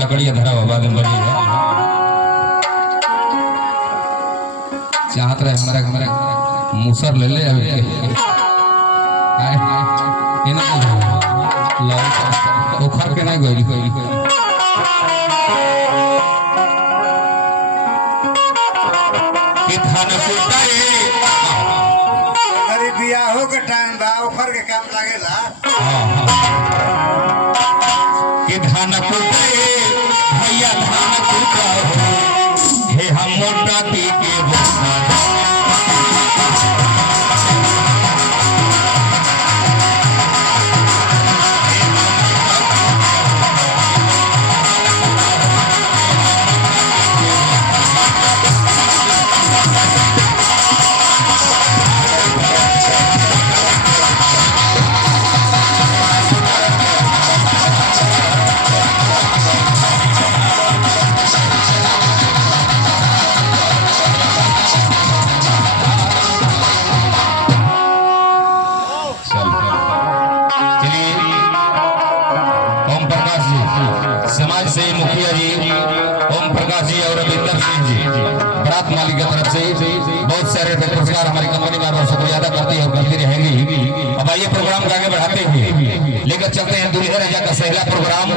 लकड़िया धरा हुआ बाद में बनी चाहत रहे हमारे मूसर ले ले अभी उखर के नहीं गोली बियाहो के टाइम बा उखर के काम लागेला कि धान कुटे भैया धान कुटा हे हम मोटा पी के समाज से मुखिया जी ओम प्रकाश जी और रविंदर सिंह जी बरात मालिक की तरफ से बहुत सारे पुरस्कार हमारी कंपनी बार शुक्रिया अदा करती है और करती रहेगी। अब आइए प्रोग्राम को आगे बढ़ाते हुए लेकर चलते हैं दुल्हे राजा का सहला प्रोग्राम।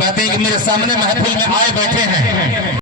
कहते हैं कि मेरे सामने महफिल में आए बैठे हैं